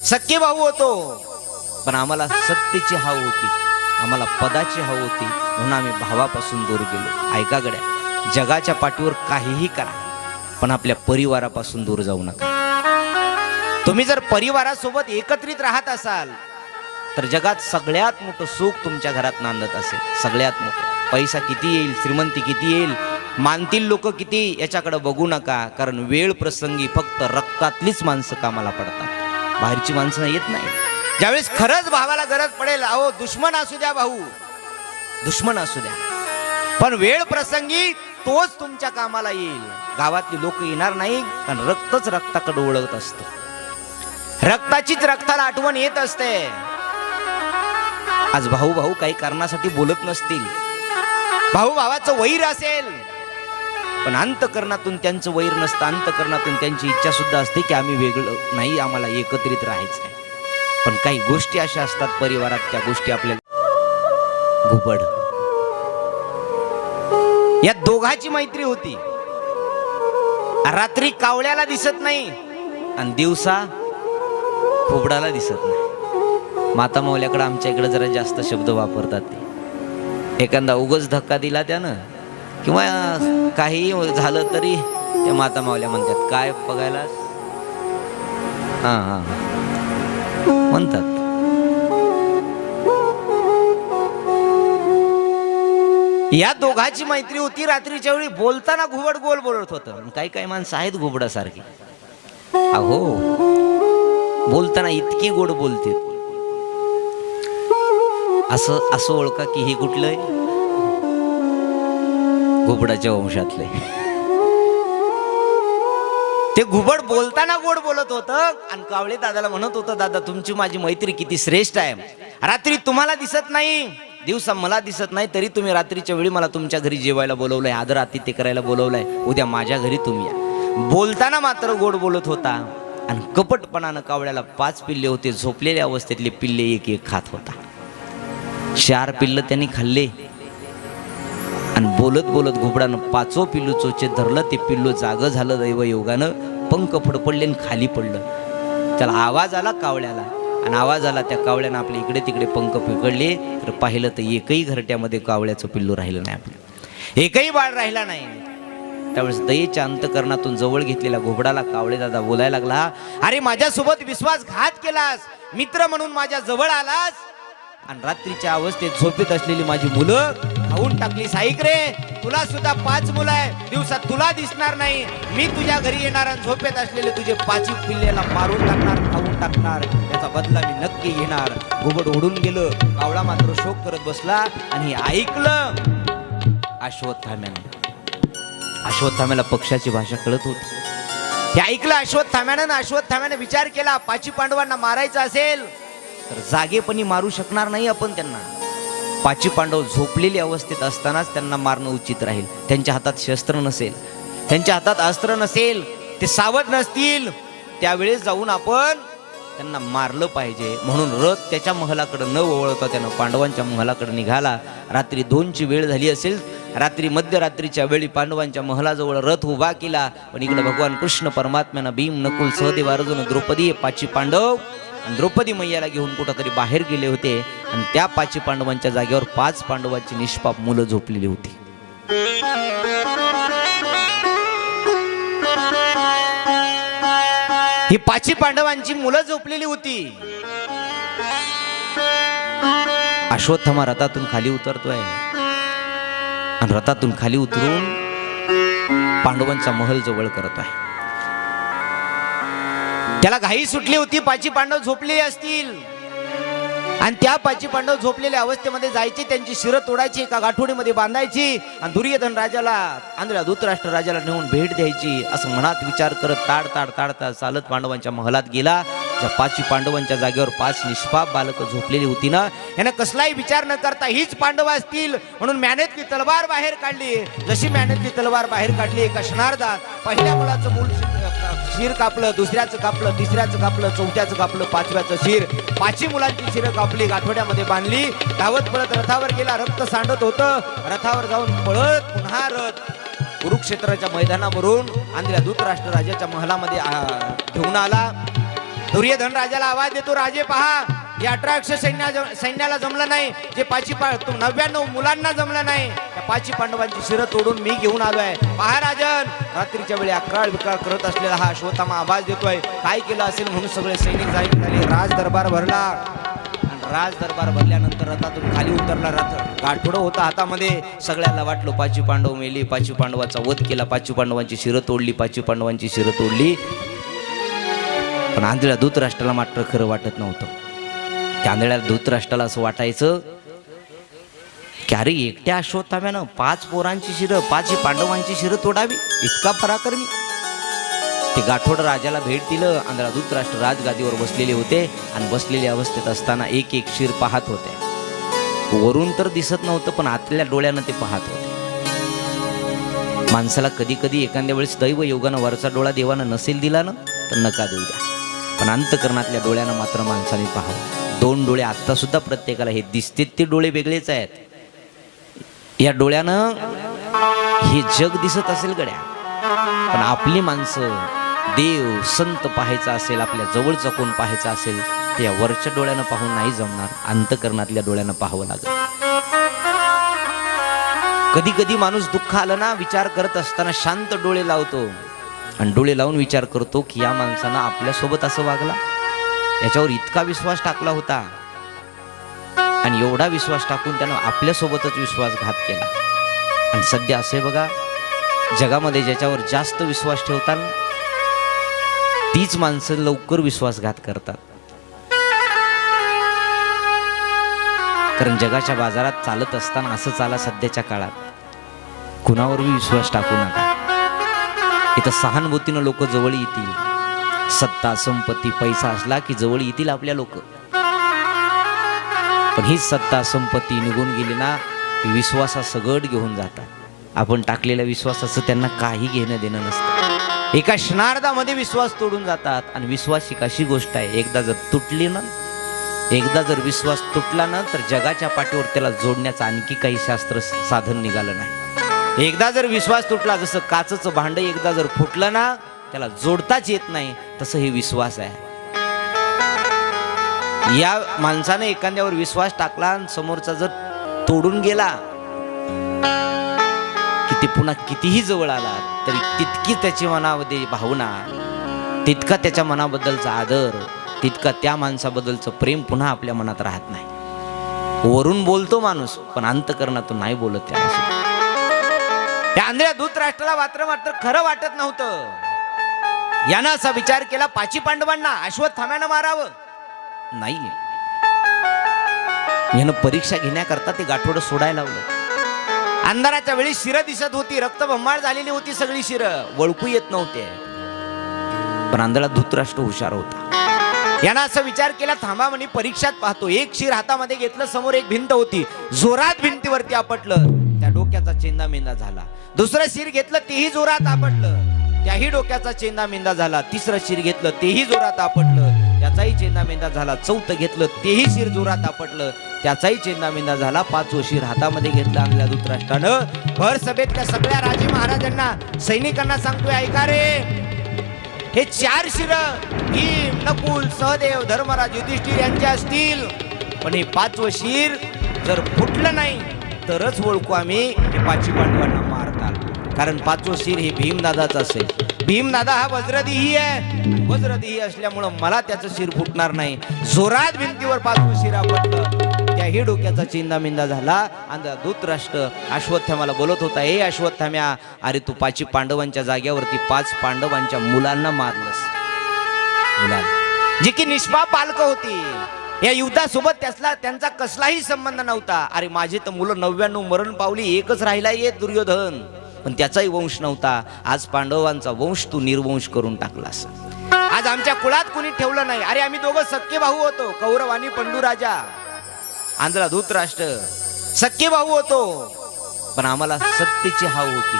सख्खे भाऊ होतो, पण आम्हाला सत्तेची हाव होती, आम्हाला पदाची हाव होती, म्हणून आम्ही भावापासून दूर गेलो. ऐका गड्या, जगाच्या पाठीवर काहीही करा, पण आपल्या परिवारापासून दूर जाऊ नका. तुम्ही जर परिवारासोबत एकत्रित राहत असाल तर जगात सगळ्यात मोठं सुख तुमच्या घरात नांदत असेल. सगळ्यात मोठं. पैसा किती येईल, श्रीमंती किती येईल, मानतील लोक किती, याच्याकडे बघू नका. कारण वेळ प्रसंगी फक्त रक्तातलीच माणसं कामाला पडतात, बाहेरची माणसं येत नाही. ज्यावेळेस खरंच भावाला गरज पडेल, अहो दुश्मन असू द्या भाऊ, दुश्मन असू द्या, पण वेळ प्रसंगी तोच तुमच्या कामाला येईल. गावातली लोक येणार नाही, कारण रक्तच रक्ताकडे ओळखत असतं. रक्ताचीच रक्ताला आठवण येत असते. आज भाऊ भाऊ काही कारणासाठी बोलत नसतील, भाऊ भावाचं वैर असेल, पण अंतकरणातून त्यांचं वैर नसतं. अंतकरणातून त्यांची इच्छा सुद्धा असते की आम्ही वेगळं नाही, आम्हाला एकत्रित राहायचं आहे. पण काही गोष्टी अशा असतात परिवारात, त्या गोष्टी आपल्याला घुबड. या दोघाची मैत्री होती. रात्री कावळ्याला दिसत नाही आणि दिवसा घुबडाला दिसत नाही. माता मौल्याकडे आमच्या इकडे जरा जास्त शब्द वापरतात. ते एखादा उगच धक्का दिला त्यानं किंवा काही झालं तरी त्या माता मावल्या म्हणतात, काय बघायला, हा हा म्हणतात. या दोघांची मैत्री होती. रात्रीच्या वेळी बोलताना घुबड गोल बोलत होतं. काही काही माणसं आहेत घुबडासारखी, अहो बोलताना इतकी गोड बोलते, असं असं ओळखा की हे कुठलंय, घुबडाच्या वंशातले. ते घुबड बोलताना गोड बोलत होतं आणि कावळे दादाला म्हणत होतं, दादा तुमची माझी मैत्री किती श्रेष्ठ आहे. रात्री तुम्हाला दिसत नाही, दिवसा मला दिसत नाही, तरी तुम्ही रात्रीच्या वेळी मला तुमच्या घरी जेवायला बोलवलंय, आदर आतिथ्य करायला बोलवलंय. उद्या माझ्या घरी तुम्ही या. बोलताना मात्र गोड बोलत होता आणि कपटपणानं कावळ्याला 5 पिल्ले होते. झोपलेल्या अवस्थेतले पिल्ले एक एक खात होता. 4 पिल्ल त्यांनी खाल्ले आणि बोलत बोलत घुबडानं 5वं पिल्लू चोचेत धरलं. ते पिल्लू जागं झालं दैवयोगानं, पंख फडफडले आणि खाली पडलं. त्याला आवाज आला कावळ्याला, आणि आवाज आला त्या कावळ्यानं आपले इकडे तिकडे पंख पिकळले. तर पाहिलं तर एकही घरट्यामध्ये कावळ्याचं पिल्लू राहिलं नाही, आपलं एकही बाळ राहिला नाही. त्यावेळेस दयेच्या अंतकरणातून जवळ घेतलेल्या घुबडाला कावळे दादा बोलायला लागला, अरे माझ्यासोबत विश्वासघात केलास, मित्र म्हणून माझ्या जवळ आलास आणि रात्रीच्या अवस्थेत झोपेत असलेली माझी मुलं खाऊन टाकली. साईक रे, तुला सुद्धा 5 मुलं आहे, दिवसात तुला दिसणार नाही. मी तुझ्या घरी येणार आणि झोपेत असलेले तुझे 5 पिल्लेला मारून टाकणार, खाऊन टाकणार. त्याचा बदला मी नक्की घेणार. घुबड उडून गेलं. कावळा मात्र शोक करत बसला आणि ऐकलं अश्वत्थाम्याने. अश्वत्थाम्याला पक्षाची भाषा कळत होती. हे ऐकलं अश्वत्थाम्यानं. अश्वत्थाम्याने विचार केला, 5 पांडवांना मारायचं असेल तर जागेपणी मारू शकणार नाही आपण त्यांना. 5 पांडव झोपलेली अवस्थेत असतानाच त्यांना मारणं उचित राहील. त्यांच्या हातात शस्त्र नसेल, त्यांच्या हातात अस्त्र नसेल, ते सावध नसतील, त्यावेळेस जाऊन आपण त्यांना मारलं पाहिजे. म्हणून रथ त्याच्या महलाकडे न वळवता त्यानं पांडवांच्या महलाकडे निघाला. रात्री 2ची वेळ झाली असेल. रात्री मध्यरात्रीच्या वेळी पांडवांच्या महलाजवळ रथ उभा केला. पण इकडे भगवान कृष्ण परमात्म्यानं भीम, नकुल, सहदेव, अर्जुन, द्रौपदी 5 पांडव आणि द्रौपदी मैयाला घेऊन कुठंतरी बाहेर गेले होते. आणि त्या 5 पांडवांच्या जागेवर 5 पांडवांची निष्पाप मुलं झोपलेली होती. ही 5 पांडवांची मुलं झोपलेली होती. अश्वत्थामा रथातून खाली उतरतोय आणि रथातून खाली उतरून पांडवांचा महल जवळ करतोय. त्याला घाई सुटली होती. 5 पांडव झोपलेली असतील आणि त्या 5 पांडव झोपलेल्या अवस्थेमध्ये जायची, त्यांची शिरं तोडायची, एका गाठोडीमध्ये बांधायची आणि दुर्योधन राजाला, आंधळ्या धृतराष्ट्र राजाला नेऊन भेट द्यायची. असं मनात विचार करत ताडताड चालत पांडवांच्या महलात गेला. ज्या 5 पांडवांच्या जागेवर 5 निष्पाप बालक झोपलेली होती ना, यानं कसलाही विचार न करता हीच पांडव असतील म्हणून मॅनेतली तलवार बाहेर काढली. जशी मॅनेतली तलवार बाहेर काढली, एका क्षणार्धात पहिल्या मुलाचं मूल शिर कापलं, दुसऱ्याचं कापलं, तिसऱ्याचं कापलं, चौथ्याचं कापलं, 5व्याचं शिर. 5 मुलांची शिरं कापली, गाठोड्यामध्ये बांधली. धावत पळत रथावर गेला. रक्त सांडत होतं. रथावर जाऊन पळत पुन्हा रथ कुरुक्षेत्राच्या मैदानावरून आंधळ्या धृतराष्ट्र राजाच्या महलामध्ये घेऊन आला. दुर्योधन राजाला आवाज देतो, राजे पहा, हे 1800 सैन्याला जमलं नाही, जे 99 मुलांना जमलं नाही, त्या 5 पांडवांची शिरं तोडून मी घेऊन आलोय. पहा राजन, रात्रीच्या वेळी अक्राळ विक्राळ करत असलेला हा अश्वत्थामा आवाज देतोय, काय केलं असेल म्हणून सगळे सैनिक जाहीर झाले. राज दरबार भरला. राज दरबार भरल्यानंतर रथातून खाली उतरला. रथ गाठोडं होता हातामध्ये. सगळ्याला वाटलं 5 पांडव मेली, 5 पांडवाचा वध केला, 5 पांडवांची शिरं तोडली, 5 पांडवांची शिरं तोडली. पण आंधळ्या धृतराष्ट्राला मात्र खरं वाटत नव्हतं. त्या आंधळ्या धृतराष्ट्राला असं वाटायचं की अरे एकट्या अश्वत्थाम्यानं 5 पोरांची शिरं, 5 पांडवांची शिरं तोडावी, इतका पराक्रमी. ते गाठोड राजाला भेट दिलं. आंधळा धृतराष्ट्र राजगादीवर बसलेले होते आणि बसलेल्या अवस्थेत असताना एक एक शिर पाहत होते. वरून तर दिसत नव्हतं, पण आतल्या डोळ्यानं ते पाहत होते. माणसाला कधी कधी एखाद्या वेळेस दैव योगानं वरचा डोळा देवानं नसेल दिला ना, तर नका देऊ द्या, पण अंतकरणातल्या डोळ्यानं मात्र माणसाने पाहावं. 2 डोळे आत्ता सुद्धा प्रत्येकाला हे दिसते, ते डोळे वेगळेच आहेत. या डोळ्यानं हे जग दिसत असेल गड्या, पण आपली माणसं, देव संत पाहायचा असेल, आपल्या जवळचा कोण पाहायचा असेल, ते या वरच्या डोळ्यानं पाहून नाही जमणार, अंतकरणातल्या डोळ्यानं पाहावं लागेल. कधी कधी माणूस दुःख आलं ना, विचार करत असताना शांत डोळे लावतो आणि डोळे लावून विचार करतो की या माणसानं आपल्यासोबत असं वागला, याच्यावर इतका विश्वास टाकला होता आणि एवढा विश्वास टाकून त्यानं आपल्यासोबतच विश्वासघात केला. आणि सध्या असे बघा, जगामध्ये ज्याच्यावर जास्त विश्वास ठेवतात तीच माणसं लवकर विश्वासघात करतात. कारण जगाच्या बाजारात चालत असताना असं चाला सध्याच्या काळात, कुणावरही विश्वास टाकू नका. इथं सहानुभूतीनं लोक जवळ येतील. सत्ता संपत्ती पैसा असला की जवळ येतील आपल्या लोक, पण हीच सत्ता संपत्ती निघून गेली ना, विश्वासा सगळं घेऊन जातात. आपण टाकलेल्या विश्वासाचं त्यांना काही घेणं देणं नसतं. एका क्षणार्धामध्ये विश्वास तोडून जातात. आणि विश्वास ही कशी गोष्ट आहे, एकदा जर तुटली ना, एकदा जर विश्वास तुटला ना, तर जगाच्या पाठीवर त्याला जोडण्याचं आणखी काही शास्त्र साधन निघालं नाही. एकदा जर विश्वास तुटला, जसं काचचं भांड एकदा जर फुटलं ना, त्याला जोडताच येत नाही, तसं हे विश्वास आहे. या माणसाने एखाद्यावर विश्वास टाकला आणि समोरचा जर तोडून गेला की ते पुन्हा कितीही जवळ आला तरी तितकी त्याची मनामध्ये भावना, तितका त्याच्या मनाबद्दलचा आदर, तितका त्या माणसाबद्दलचं प्रेम पुन्हा आपल्या मनात राहत नाही. वरून बोलतो माणूस, पण अंतकरणातून नाही बोलत त्याला. त्या आंधळ्या धृतराष्ट्राला मात्र खरं वाटत नव्हतं. यानं असा विचार केला, 5 पांडवांना अश्वत्थाम्यानं मारावं नाही. यानं परीक्षा घेण्याकरता ते गाठोडं सोडायला लावलं. अंधाराच्या वेळी शिरं दिसत होती, रक्तबंबाळ झालेली होती सगळी शिरं, ओळखू येत नव्हते. पण आंधळा धृतराष्ट्र हुशार होता. यानं असं विचार केला, थांबा म्हणे परीक्षात पाहतो. एक शिर हातामध्ये घेतलं, समोर एक भिंत होती, जोरात भिंतीवरती आपटलं, त्या डोक्याचा चेंदा मेंदा झाला. दुसरं शिर घेतलं, तेही जोरात आपटलं, त्याही डोक्याचा चेंदा मेंदा झाला. तिसरं शिर घेतलं, तेही जोरात आपटलं, त्याचाही चेंदा मेंदा झाला. चौथं घेतलं, तेही शिर जोरात आपटलं, त्याचाही चेंदा मेंदा झाला. 5वं शिर हातामध्ये घेतलं आंधळ्या धृतराष्ट्रानं. भर सभेतल्या सगळ्या राजे महाराजांना, सैनिकांना सांगतोय, ऐका रे, हे 4 शिर भीम, नकुल, सहदेव, धर्मराज, युधिष्ठिर यांचे असतील, पण हे 5वं शिर जर फुटलं नाही तरच ओळखू आम्ही हे 5 पांडवांना मारतात. कारण 5वं शिर हे भीमदादाचं असेल. भीमदादा हा वज्रदेही आहे, वज्रदेही असल्यामुळं मला त्याचं शिर फुटणार नाही. जोरात भिंतीवर 5वं शिर आपटलं, त्याही डोक्याचा चेंदा मेंदा झाला. आणि धृतराष्ट्र अश्वत्थाम्याला बोलत होता, हे अश्वत्थाम्या, अरे तू 5 पांडवांच्या जाग्यावरती 5 पांडवांच्या मुलांना मारलंस. मुलांना, जी की निष्पाप बालकं होती, या युद्धासोबत त्यांचा कसलाही संबंध नव्हता. अरे माझी तर मुलं 99 मरण पावली, एकच राहिला येत दुर्योधन, पण त्याचाही वंश नव्हता. आज पांडवांचा वंश तू निर्वंश करून टाकलास. आज आमच्या कुळात कुणी ठेवलं नाही. अरे आम्ही दोघं सख्खे भाऊ होतो, कौरव आणि पंडू राजा. आंधळा धृतराष्ट्र सख्खे भाऊ होतो, पण आम्हाला सत्तेची हाव होती,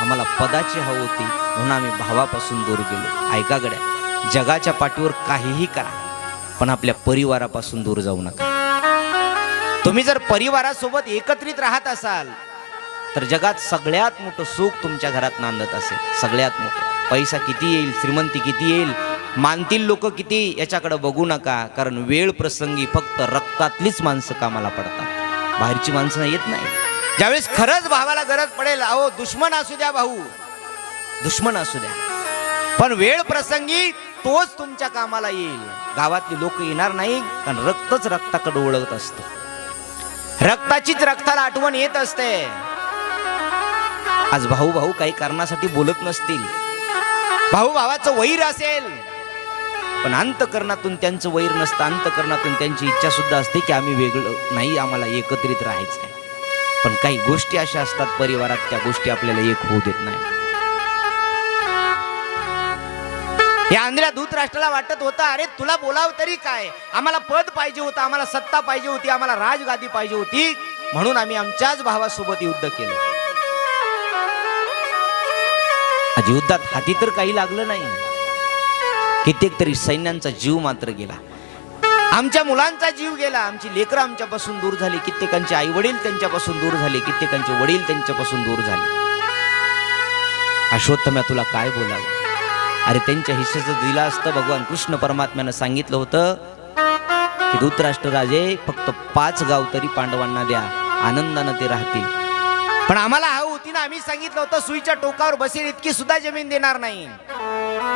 आम्हाला पदाची हाव होती, म्हणून आम्ही भावापासून दूर गेलो. ऐका गड्या, जगाच्या पाठीवर काहीही करा, पण आपल्या परिवारापासून दूर जाऊ नका. तुम्ही जर परिवारासोबत एकत्रित राहत असाल तर जगात सगळ्यात मोठं सुख तुमच्या घरात नांदत असेल. सगळ्यात मोठं. पैसा किती येईल, श्रीमंती किती येईल, मानतील लोक किती याच्याकडे बघू नका, कारण वेळ प्रसंगी फक्त रक्तातलीच माणसं कामाला पडतात, बाहेरची माणसं येत नाही. ज्यावेळेस खरंच भावाला गरज पडेल, अहो दुश्मन असू द्या भाऊ, दुश्मन असू द्या, पण वेळ प्रसंगी तोच तुमच्या कामाला येईल. गावातली लोक येणार नाही, कारण रक्तच रक्ताकडे ओळखत असतं, रक्ताचीच रक्ताला आठवण येत असते. आज भाऊ भाऊ काही कारणासाठी बोलत नसतील, भाऊ भावाचं वैर असेल, पण अंतकरणातून त्यांचं वैर नसतं, अंतकरणातून त्यांची इच्छा सुद्धा असते की आम्ही वेगळं नाही, आम्हाला एकत्रित राहायचं आहे. पण काही गोष्टी अशा असतात परिवारात, त्या गोष्टी आपल्याला एक होऊ देत नाही. या आंधळ्या धूतराष्ट्राला वाटत होतं, अरे तुला बोलावं तरी काय, आम्हाला पद पाहिजे होतं, आम्हाला सत्ता पाहिजे होती, आम्हाला राजगादी पाहिजे होती, म्हणून आम्ही आमच्याच भावासोबत युद्ध केलं. आज युद्धात हाती तर काही लागलं नाही, कित्येक तरी सैन्यांचा जीव मात्र गेला, आमच्या मुलांचा जीव गेला, आमची लेकरं आमच्यापासून दूर झाली, कित्येकांचे आई वडील त्यांच्यापासून दूर झाले, कित्येकांचे वडील त्यांच्यापासून दूर झाले. अश्वत्थाम्या तुला काय बोलावं, अरे त्यांच्या हिस्सेचं दिलं असतं. भगवान कृष्ण परमात्म्यानं सांगितलं होतं की धृतराष्ट्र राजे फक्त 5 गाव तरी पांडवांना द्या, आनंदानं ते राहतील. पण आम्हाला हवं होती ना, आम्ही सांगितलं होतं सुईच्या टोकावर बसेल इतकी सुद्धा जमीन देणार नाही.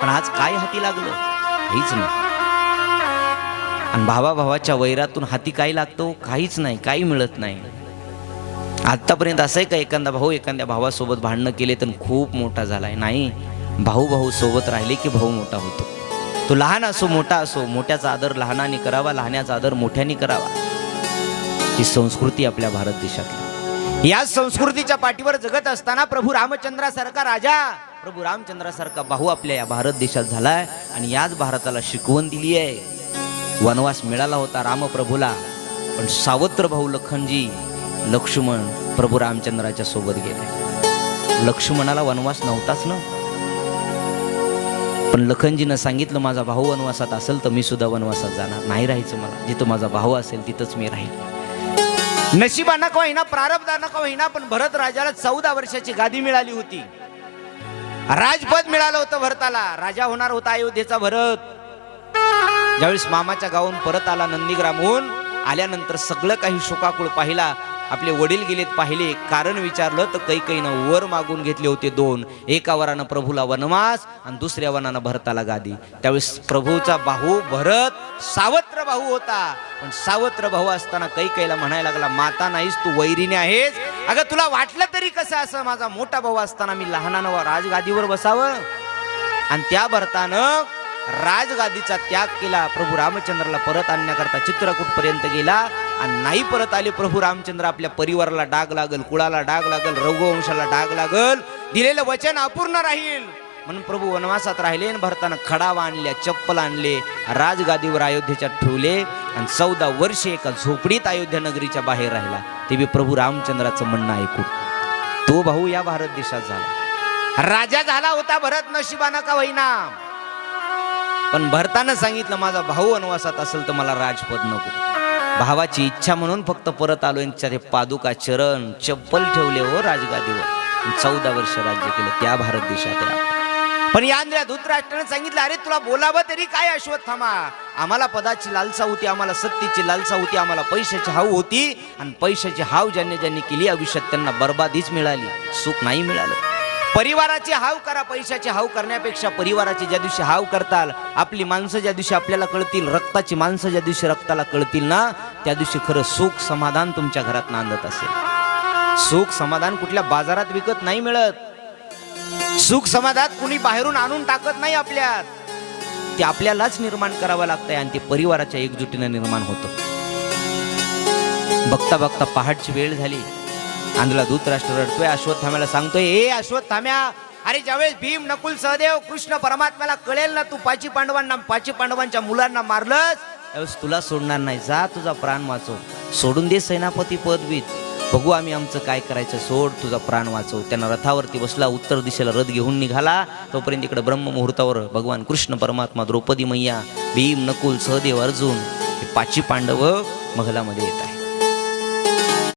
पण आज काय हाती लागलं, काहीच नाही. आणि भावाभावाच्या वैरातून हाती काय लागतो, काहीच नाही, काही मिळत नाही. आतापर्यंत असं आहे का एखादा भाऊ एखाद्या भावासोबत भांडणं केले तर खूप मोठा झालाय? नाही, भाऊ भाऊ सोबत राहिले की भाऊ मोठा होतो. तो लहान असो मोठा असो, मोठ्याचा आदर लहानाने करावा, लहानाचा आदर मोठ्याने करावा. ही संस्कृती आपल्या भारत देशातली. या संस्कृतीच्या पाठीवर जगत असताना प्रभू रामचंद्रासारखा राजा, प्रभू रामचंद्रासारखा भाऊ आपल्या या भारत देशात झालाय, आणि याच भारताला शिकवण दिली आहे. वनवास मिळाला होता रामप्रभूला, पण सावत्र भाऊ लखनजी लक्ष्मण प्रभू रामचंद्राच्या सोबत गेले. लक्ष्मणाला वनवास नव्हताच ना, पण लखनजीनं सांगितलं माझा भाऊ वनवासात असेल तर मी सुद्धा वनवासात जाणार नाही, राहायचं मला, जिथं माझा भाऊ असेल तिथंच मी राहील. नशिबानं का होईना, प्रारब्धानं का होईना, पण भरत राजाला 14 वर्षाची गादी मिळाली होती, राजपद मिळालं होतं भरताला, राजा होणार होता अयोध्येचा भरत. ज्यावेळेस मामाच्या गावून परत आला नंदीग्रामहून, आल्यानंतर सगळं काही शोकाकुळ पाहिला, आपले वडील गेलेत पाहिले, कारण विचारलं तर कैकेयीनं वर मागून घेतले होते 2, एका वरानं प्रभूला वनवास आणि दुसऱ्या वरानं भरताला गादी. त्यावेळेस प्रभूचा भाऊ भरत सावत्र भाऊ होता, पण सावत्र भाऊ असताना कैकेयीला म्हणायला लागला, माता नाहीस तू वैरीने आहेस, अगं तुला वाटलं तरी कसं असं, माझा मोठा भाऊ असताना मी लहानानं राजगादीवर बसावं. आणि त्या भरतानं राजगादीचा त्याग केला, प्रभू रामचंद्राला परत आणण्याकरता चित्रकूट पर्यंत गेला, आणि नाही परत आले प्रभू रामचंद्र, आपल्या परिवाराला डाग लागल, कुळाला डाग लागल, रघुवंशाला डाग लागल, दिलेलं वचन अपूर्ण राहील म्हणून प्रभू वनवासात राहिले. आणि भरताना खडावा आणल्या, चप्पल आणले, राजगादीवर अयोध्येच्या ठेवले, आणि 14 वर्षे एका झोपडीत अयोध्या नगरीच्या बाहेर राहिला. ते बी प्रभू रामचंद्राचं म्हणणं ऐकून. तो भाऊ या भारत देशात झाला, राजा झाला होता भरत, नशिबानं का होईना, पण भरतानं सांगितलं माझा भाऊ वनवासात असेल तर मला राजपद नको. भावाची इच्छा म्हणून फक्त परत आलो, यांच्या पादुका चरण चप्पल ठेवले हो राजगादीवर, 14 वर्ष राज्य केलं त्या भारत देशात. पण या धृतराष्ट्राने सांगितलं, अरे तुला बोलावं तरी काय अश्वत्थामा, आम्हाला पदाची लालसा होती, आम्हाला सत्तेची लालसा होती, आम्हाला पैशाची हाव होती, आणि पैशाची हाव ज्यांनी ज्यांनी केली आयुष्यात त्यांना बर्बादीच मिळाली, सुख नाही मिळालं. परिवाराची हाव करा, पैशाची हाव करण्यापेक्षा परिवाराची ज्या दिवशी हाव करताल, आपली माणसं ज्या दिवशी आपल्याला कळतील, रक्ताची माणसं ज्या दिवशी रक्ताला कळतील ना, त्या दिवशी खरं सुख समाधान तुमच्या घरात नांदत असेल. सुख समाधान कुठल्या बाजारात विकत नाही मिळत, सुख समाधान कुणी बाहेरून आणून टाकत नाही आपल्यात, ते आपल्यालाच निर्माण करावं लागतंय, आणि ते परिवाराच्या एकजुटीने निर्माण होतं. बघता बघता पहाटची वेळ झाली, आंधळा धृतराष्ट्र रडतोय, अश्वत्थाम्याला सांगतोय, ए अश्वत्थाम्या, अरे ज्यावेळेस भीम नकुल सहदेव कृष्ण परमात्म्याला कळेल ना तू 5 पांडवांच्या मुलांना मारलंस, त्यावेळेस तुला सोडणार नाही, जा तुझा प्राण वाचव, सोडून दे सेनापती पदवीत, बघू आम्ही आमचं काय करायचं, सोड तुझा प्राण वाचव. त्यांना रथावरती बसला, उत्तर दिशेला रथ घेऊन निघाला. तोपर्यंत इकडे ब्रह्ममुहूर्तावर भगवान कृष्ण परमात्मा, द्रौपदी मैया, भीम नकुल सहदेव अर्जुन हे 5 पांडव महलामध्ये येत आहे.